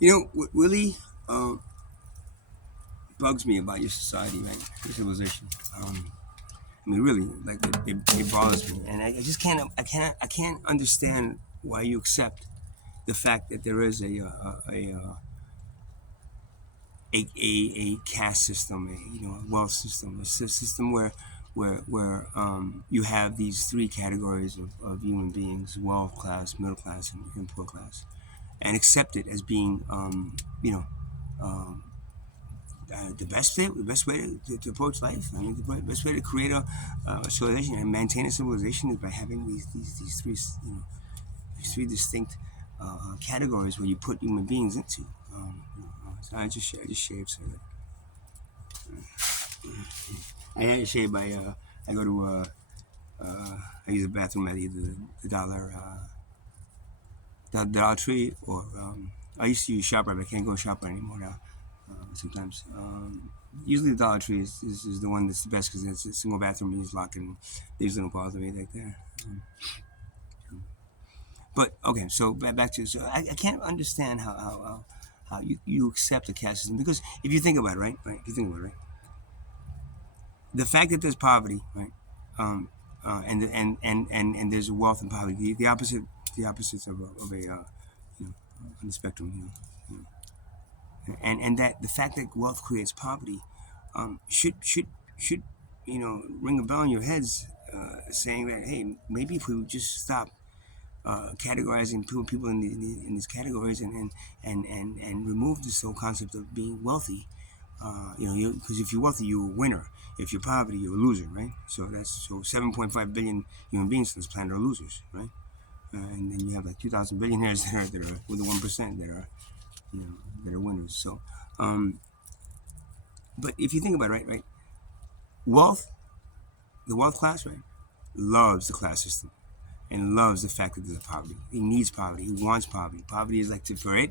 You know what really bugs me about your society, right? Your civilization. I mean, really, like it bothers me, and I just can't understand why you accept the fact that there is a caste system, a wealth system, a system where you have these three categories of human beings: wealth class, middle class, and poor class, and accept it as being you know. Um, the best way to approach life. I mean, the best way to create a civilization and maintain a civilization is by having these three, these three distinct categories where you put human beings into. So I just shave. So I had to shave by. I go to. I use the bathroom at either the Dollar Tree or I used to use ShopRite, but I can't go ShopRite anymore now. Sometimes. Usually the Dollar Tree is the one that's the best because it's a single bathroom. You just lock it and they usually don't bother me like there. But okay, so back to so I can't understand how you accept the caste system because if you think about it, right, if you think about it, right, the fact that there's poverty, right, and there's wealth and poverty, the opposites of a on the spectrum, and that the fact that wealth creates poverty should ring a bell in your heads, saying that hey, maybe if we would just stop categorizing people in these categories and remove this whole concept of being wealthy. Because if you're wealthy, you're a winner. If you're poverty, you're a loser, right? So 7.5 billion human beings on this planet are losers, right? And then you have like 2,000 billionaires that are with the 1% that are winners. So, but if you think about it, right, wealth, the wealth class, right, loves the class system and loves the fact that there's poverty. He needs poverty. He wants poverty. Poverty is like for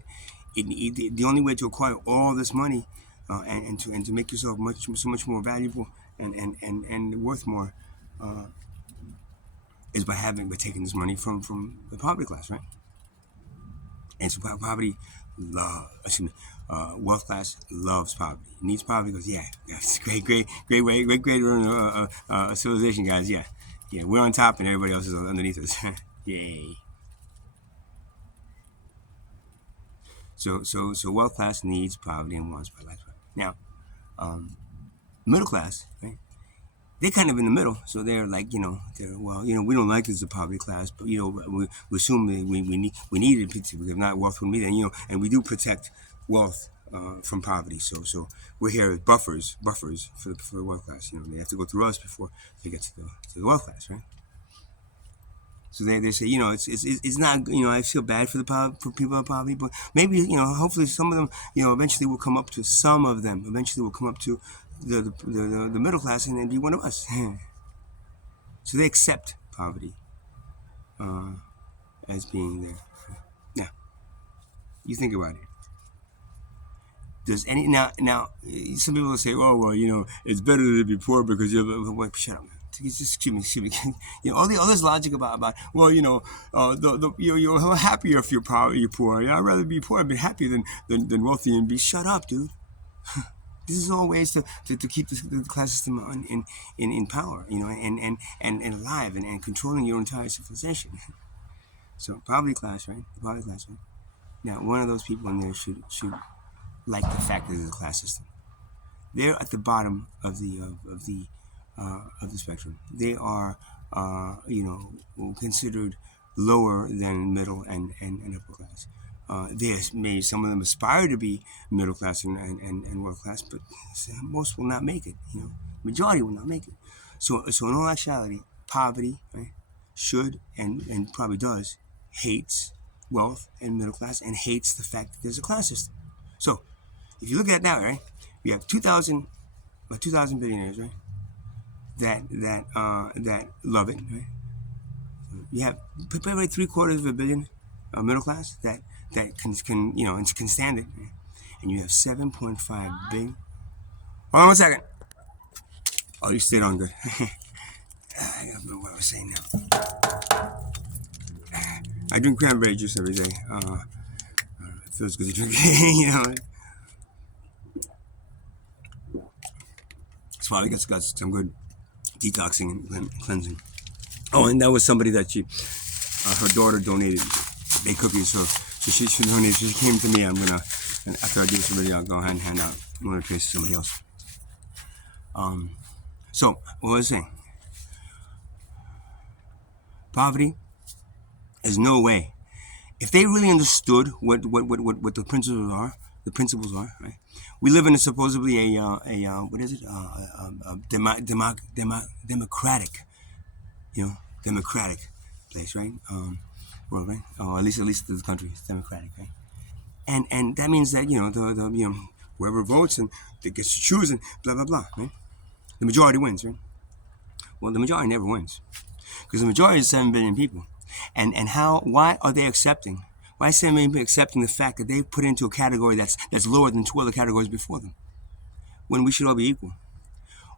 the only way to acquire all this money and to make yourself so much more valuable and worth more is by taking this money from the poverty class, right? And so poverty wealth class loves poverty, needs poverty because yeah, it's great to run a civilization, guys. Yeah, we're on top and everybody else is underneath us. Yay. So wealth class needs poverty and wants poverty. Now, middle class, right? They're kind of in the middle, so they're like, we don't like this as a poverty class, but we assume that we need it because if not, wealth would be there, and we do protect wealth from poverty. So we're here as buffers for the wealth class. They have to go through us before they get to the wealth class, right? So they say, it's not, I feel bad for people in poverty, but maybe, hopefully some of them, eventually will come up to some of them. Eventually will come up to the middle class and then be one of us. So they accept poverty as being there. Now, you think about it. Does any now some people will say, oh well, it's better to be poor because wait, shut up, man. Just excuse me. All this logic about well, you're happier if you're poor. Yeah, I'd rather be poor and be happy than wealthy and be shut up, dude. This is all ways to keep the class system in power, and alive and controlling your entire civilization. So poverty class, right? The poverty class, right? Now, one of those people in there should like the fact that there's a class system. They're at the bottom of the spectrum. They are, considered lower than middle and upper class. Some of them aspire to be middle class and world class, but most will not make it. Majority will not make it. So in all actuality, poverty, right, should and probably does hates wealth and middle class and hates the fact that there's a class system. So if you look at it now, right, we have 2,000 billionaires, right, that love it, right. You have probably 3/4 of a billion middle class that can stand it, right? And you have 7.5 billion. Hold on 1 second. Oh, you stayed on good. I don't know what I was saying now. I drink cranberry juice every day. feels good to drink. You know, it's probably got some good detoxing and cleansing. Oh, and that was somebody that her daughter donated baked cookies, so she donated. She came to me. I'm gonna, and after I do this video, I'll go ahead and hand out one of the trays to somebody else. So what was I saying? Poverty is no way. If they really understood what the principles are, right? We live in a supposedly what is it? Democratic, democratic place, right? World, right? Oh, at least the country is democratic, right? And that means that the whoever votes and that gets to choose and blah blah blah, right? The majority wins, right? Well, the majority never wins because the majority is 7 billion people, and why are they accepting? Why is 7 billion people accepting the fact that they put into a category that's lower than 2 other categories before them, when we should all be equal?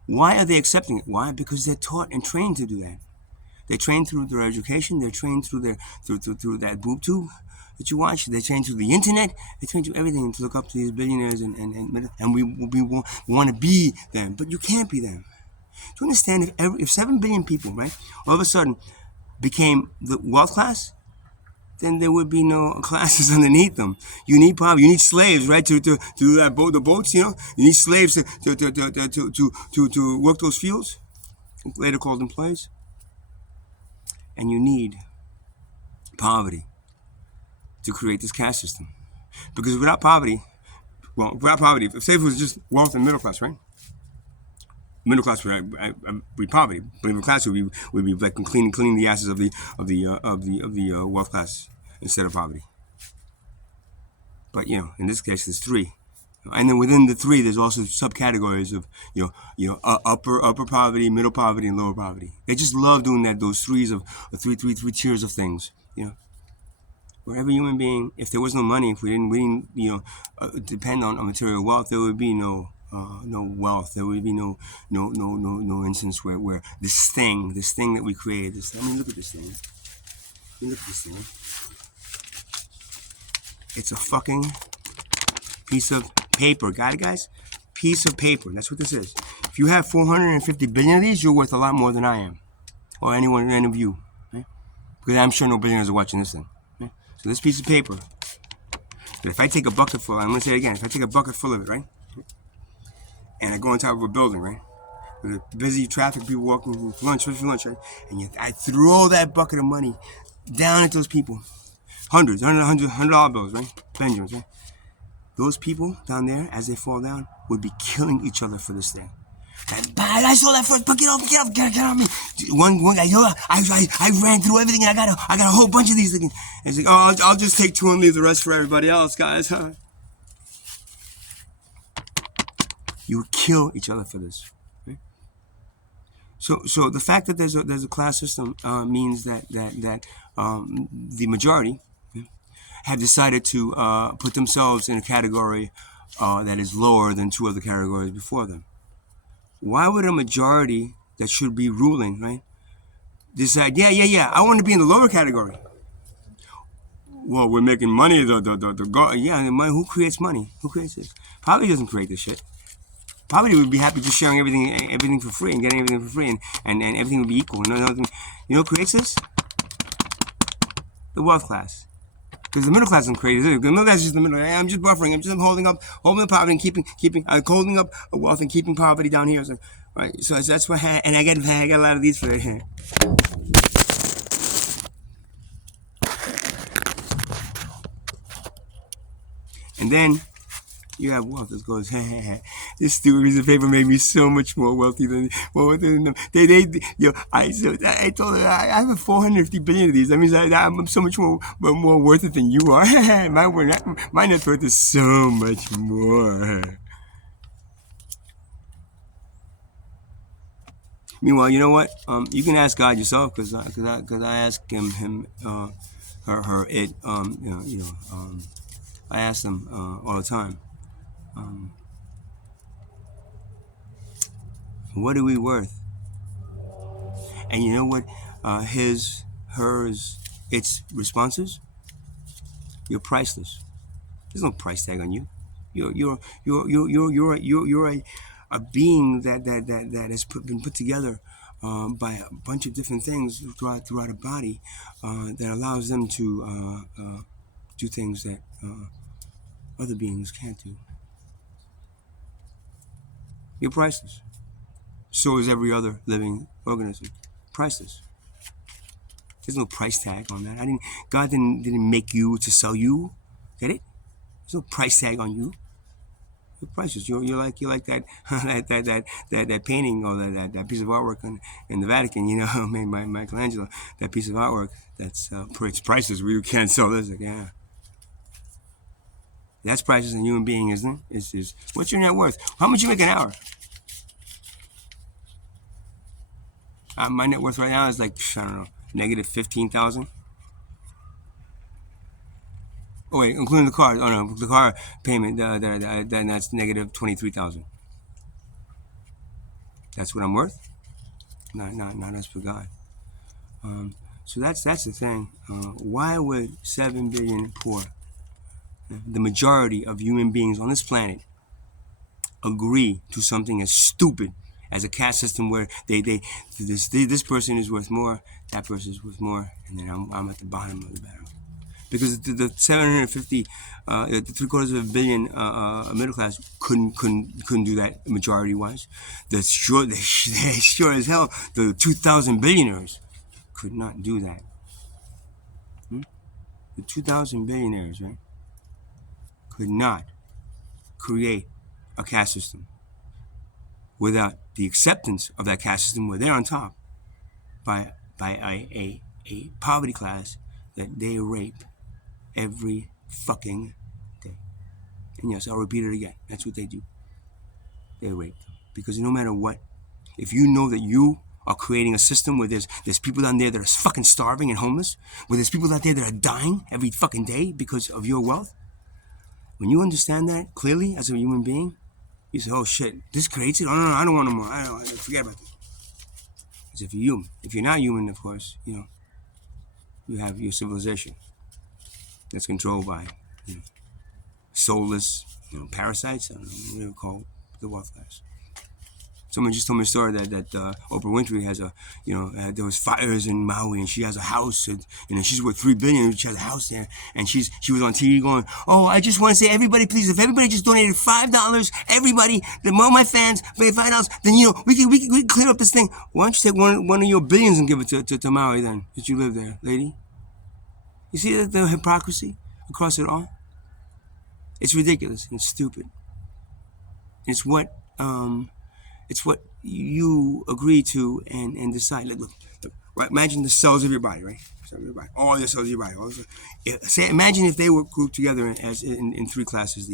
Why are they accepting it? Why? Because they're taught and trained to do that. They're trained through their education. They're trained through through that boob tube that you watch. They're trained through the internet. They're trained through everything to look up to these billionaires and we want to be them, but you can't be them. Do you understand? If 7 billion people, right, all of a sudden became the wealth class, then there would be no classes underneath them. You need poverty. You need slaves, right, to do that the boats. You need slaves to work those fields, later called employees. And you need poverty to create this caste system, because without poverty, if say it was just wealth and middle class, right? Middle class would be poverty, but middle class would be like cleaning the asses of the wealth class instead of poverty. But in this case, there's 3, and then within the 3, there's also subcategories of upper poverty, middle poverty, and lower poverty. They just love doing that. Those threes of three tiers of things. For every human being, if there was no money, if we didn't depend on material wealth, there would be no wealth. There would be no instance where this thing that we created. Look at this thing. Look at this thing. It's a fucking piece of paper. Got it, guys? Piece of paper. That's what this is. If you have 450 billion of these, you're worth a lot more than I am, or any of you, right? Because I'm sure no billionaires are watching this thing. Right? So this piece of paper. But if I take a bucket full, I'm gonna say it again. If I take a bucket full of it, right, and I go on top of a building, right, with a busy traffic, people walking for lunch, right, and I throw that bucket of money down at those people. Hundreds, $100 bills, right? Benjamins, right? Those people down there, as they fall down, would be killing each other for this thing. I saw that first, but get off me. One guy, I ran through everything, and I got a whole bunch of these things. And he's like, I'll just take 2 and leave the rest for everybody else, guys. You would kill each other for this. Right? So the fact that there's a class system means that the majority have decided to put themselves in a category that is lower than 2 other categories before them. Why would a majority that should be ruling, right, decide, I want to be in the lower category? Well, we're making money. Who creates money? Who creates this? Poverty doesn't create this shit. Poverty would be happy just sharing everything for free and getting everything for free, and everything would be equal. You know who creates this? The wealth class. Because the middle class isn't created. The middle class is just the middle. I'm just buffering. I'm just holding up poverty and keeping holding up wealth and keeping poverty down here. So, right. So that's why. And I got a lot of these for that. And then you have wealth that goes, this stupid piece of paper made me so much more wealthy than them. I told her I have 450 billion of these. That means I'm so much more worth it than you are. My net worth is so much more. Meanwhile, you know what? You can ask God yourself, because I ask him, her, it, I ask them all the time. What are we worth? And you know what hers, its responses? You're priceless. There's no price tag on you. You're a being that has been put together by a bunch of different things throughout a body that allows them to do things that other beings can't do. You're priceless. So is every other living organism. Priceless. There's no price tag on that. God didn't make you to sell you. Get it? There's no price tag on you. You're priceless. You're like that that painting or that piece of artwork in the Vatican. You know, made by Michelangelo. That piece of artwork that's it's priceless. We can't sell this. Like, yeah, that's priceless in a human being, isn't it? Is what's your net worth? How much you make an hour? My net worth right now is like, I don't know, negative 15,000. Oh wait, including the car. Oh no, the car payment. That's negative 23,000. That's what I'm worth. Not us, but God. So that's the thing. Why would 7 billion poor, the majority of human beings on this planet, agree to something as stupid as a caste system where this person is worth more, that person is worth more, and then I'm at the bottom of the barrel? Because the 750, the 750 million middle class couldn't do that majority wise. The sure as hell the 2,000 billionaires could not do that. The 2,000 billionaires, right, could not create a caste system without the acceptance of that caste system where they're on top by a poverty class that they rape every fucking day. And yes, I'll repeat it again. That's what they do. They rape them. Because no matter what, if you know that you are creating a system where there's people down there that are fucking starving and homeless, where there's people out there that are dying every fucking day because of your wealth, when you understand that clearly as a human being, you say, oh shit, this creates it? Oh no, I don't want no more. I don't forget about this. As if you're human. If you're not human, of course, you have your civilization that's controlled by soulless parasites. I don't know what they call the wealth class. Someone just told me a story that Oprah Winfrey has there was fires in Maui and she has a house and she's worth $3 billion. She has a house there and she was on TV going, oh, I just want to say, everybody, please, if everybody just donated $5, everybody, all my fans pay $5, then we can clear up this thing. Why don't you take one of your billions and give it to Maui then, that you live there, lady? You see the hypocrisy across it all? It's ridiculous and stupid. It's what you agree to and decide. Look, right? Imagine the cells of your body, right? All the cells of your body. Imagine if they were grouped together as in three classes: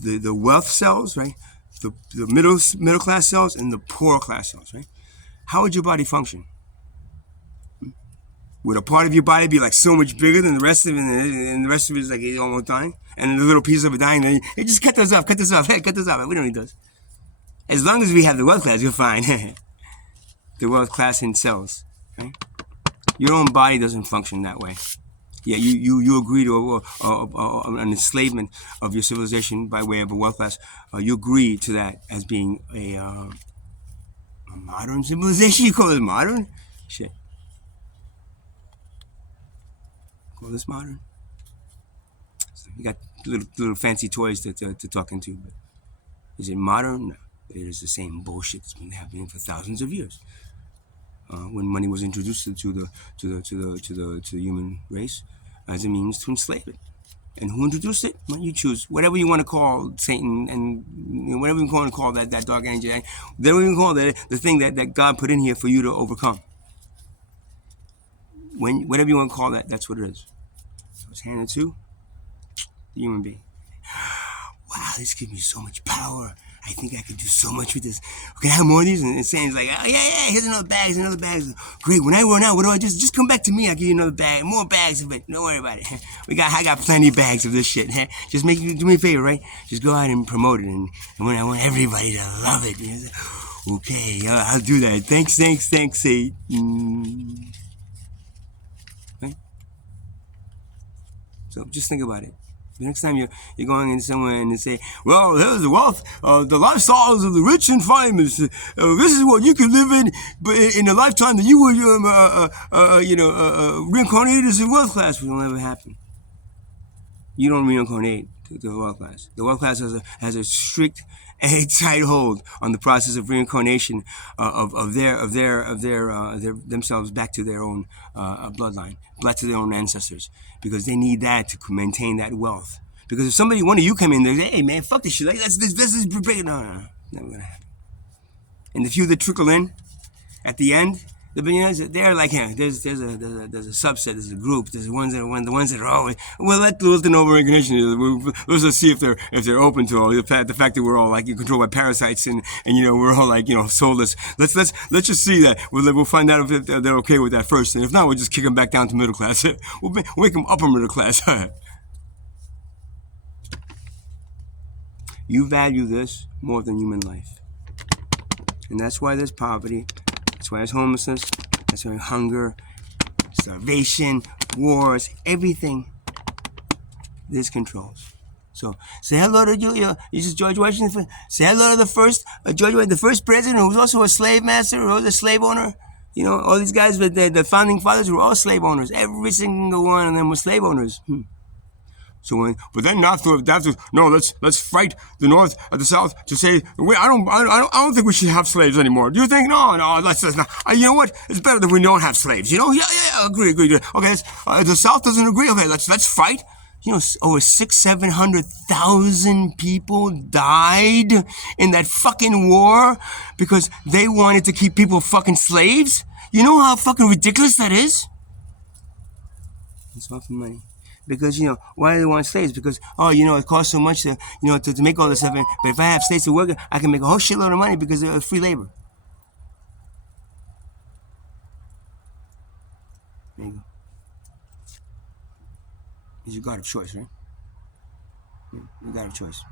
the wealth cells, right? The middle class cells and the poor class cells, right? How would your body function? Would a part of your body be like so much bigger than the rest of it, and the rest of it is like almost dying, and the little piece of it dying? Then hey, just cut this off. Hey, cut this off. We don't need those. As long as we have the wealth class, you're fine. The wealth class in cells. Okay? Your own body doesn't function that way. Yeah, you agree to an enslavement of your civilization by way of a wealth class. You agree to that as being a modern civilization. You call it modern? Shit. Call this modern? So you got little fancy toys to talk into, but is it modern? No. It is the same bullshit that's been happening for thousands of years. When money was introduced to the human race as a means to enslave it, and who introduced it? Well, you choose whatever you want to call Satan and whatever you want to call that dark energy. Whatever you call that the thing that God put in here for you to overcome. Whatever you want to call that, that's what it is. So it's handed to the human being. Wow, this gives me so much power. I think I could do so much with this. Can I have more of these? And Sam's like, oh, yeah, here's another bag, Great, when I run out, what do I do? Just come back to me, I'll give you another bag, more bags of it. Don't worry about it. I got plenty of bags of this shit. Just do me a favor, right? Just go out and promote it, and when I want everybody to love it. Okay, I'll do that. Thanks, Satan. Okay? So just think about it. The next time you're going in somewhere and they say, well, here's the wealth, the lifestyles of the rich and famous. This is what you could live in, but in a lifetime that you were, reincarnated as a wealth class. It will never happen. You don't reincarnate to the wealth class. The wealth class has a strict and tight hold on the process of reincarnation of themselves back to their own bloodline, back to their own ancestors, because they need that to maintain that wealth. Because if one of you come in there, hey man, fuck this shit, like this is breaking. No, never gonna happen. And the few that trickle in at the end, the billionaires, they're like, yeah, there's a subset, there's a group, there's the ones that are always, well, let the no reincarnation. Let's just see if they're open to all the fact that we're all like controlled by parasites and we're all like soulless. Let's just see that. We'll find out if they're okay with that first, and if not, we'll just kick them back down to middle class. We'll make them upper middle class. You value this more than human life, and that's why there's poverty. That's why there's homelessness, that's why hunger, starvation, wars, everything. This controls. So say hello to this is George Washington. Say hello to the first George Washington, the first president who was also a slave master, who was a slave owner. All these guys, the founding fathers were all slave owners. Every single one of them was slave owners. So but then after no, let's fight the North or the South to say I don't think we should have slaves anymore. Do you think? No, let's not. You know what? It's better that we don't have slaves. Yeah, agree. Okay, the South doesn't agree. Okay, let's fight. Over 700,000 people died in that fucking war because they wanted to keep people fucking slaves. You know how fucking ridiculous that is? It's all for money. Because, why do they want slaves? Because, it costs so much to make all this stuff. But if I have slaves to work, I can make a whole shitload of money because of free labor. There you go. It's your God of choice, right? You got a choice.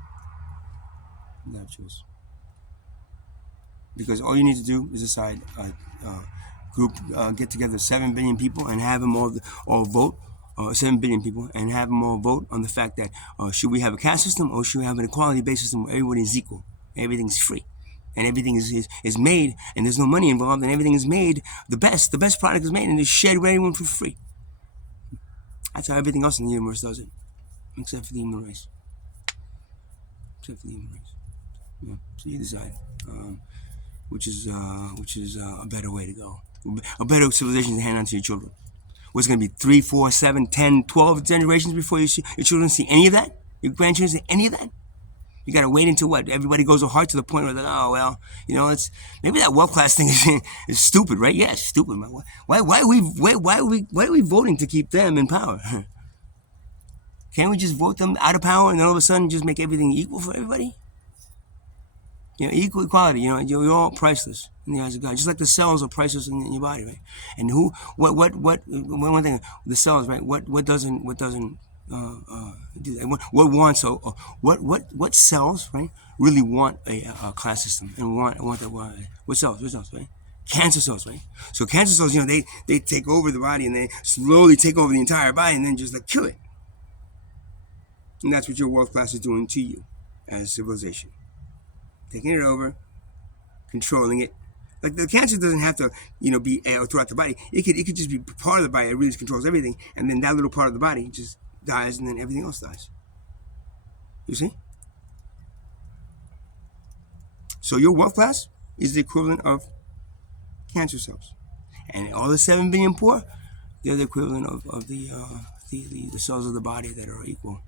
Because all you need to do is decide group, get together 7 billion people and have them all vote. 7 billion people and have them all vote on the fact that should we have a caste system or should we have an equality-based system where everybody is equal, everything's free, and everything is made, and there's no money involved, and everything is made, the best product is made and is shared with everyone for free. That's how everything else in the universe does it, except for the human race. So you decide which is a better way to go, a better civilization to hand on to your children. What's going to be 3, 4, 7, 10, 12 generations before your children see any of that? Your grandchildren see any of that? You got to wait until what? Everybody goes so hard to the point where they're like, oh, well, it's maybe that wealth class thing is stupid, right? Yeah, it's stupid. Why are we voting to keep them in power? Can't we just vote them out of power and then all of a sudden just make everything equal for everybody? Equal equality, you're all priceless in the eyes of God. Just like the cells are priceless in your body, right? And one thing, the cells, right? What doesn't do that? What cells, right? Really want a class system and want that. What cells, right? Cancer cells, right? So cancer cells, they take over the body and they slowly take over the entire body and then just like kill it. And that's what your wealth class is doing to you as civilization. Taking it over, controlling it. Like the cancer doesn't have to, be throughout the body. It could just be part of the body that really controls everything, and then that little part of the body just dies, and then everything else dies. You see? So your wealth class is the equivalent of cancer cells, and all the 7 billion poor, they're the equivalent of the cells of the body that are equal.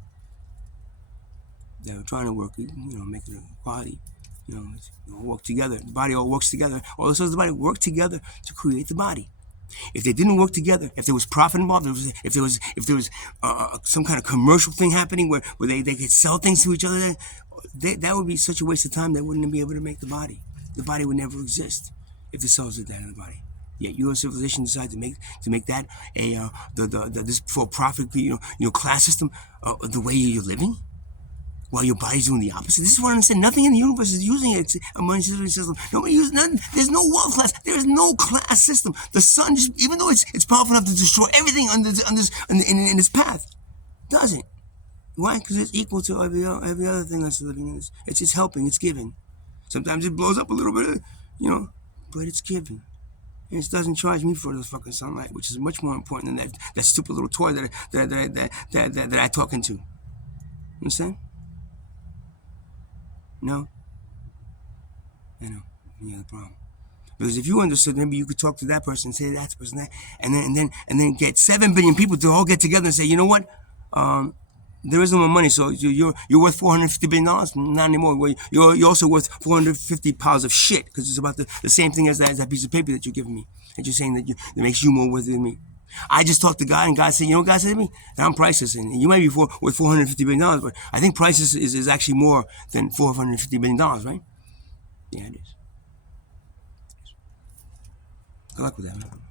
They're trying to work, make it equality. Work together. The body all works together. All the cells of the body work together to create the body. If they didn't work together, if there was profit involved, if there was some kind of commercial thing happening where they could sell things to each other, that would be such a waste of time. They wouldn't be able to make the body. The body would never exist if the cells did that in the body. Yet your civilization decided to make that this for-profit class system the way you're living. While your body's doing the opposite. This is what I'm saying. Nothing in the universe is using it. A money system. Nobody uses nothing. There's no wealth class. There is no class system. The sun, even though it's powerful enough to destroy everything in its path, doesn't. Why? Because it's equal to every other thing that's living. It's just helping. It's giving. Sometimes it blows up a little bit, you know, but it's giving. And it doesn't charge me for the fucking sunlight, which is much more important than that stupid little toy that I talking to. You understand? No, I know. You have the problem. Because if you understood, maybe you could talk to that person, say that person that, and then get 7 billion people to all get together and say, you know what? There is no more money, so you're worth $450 billion. Not anymore. Well, you're also worth 450 pounds of shit, because it's about the same thing as that piece of paper that you're giving me. That you're saying that makes you more worthy than me. I just talked to God, and God said, you know what God said to me? That I'm priceless, and you might be worth $450 billion, but I think priceless is actually more than $450 billion, right? Yeah, it is. Good luck with that, man.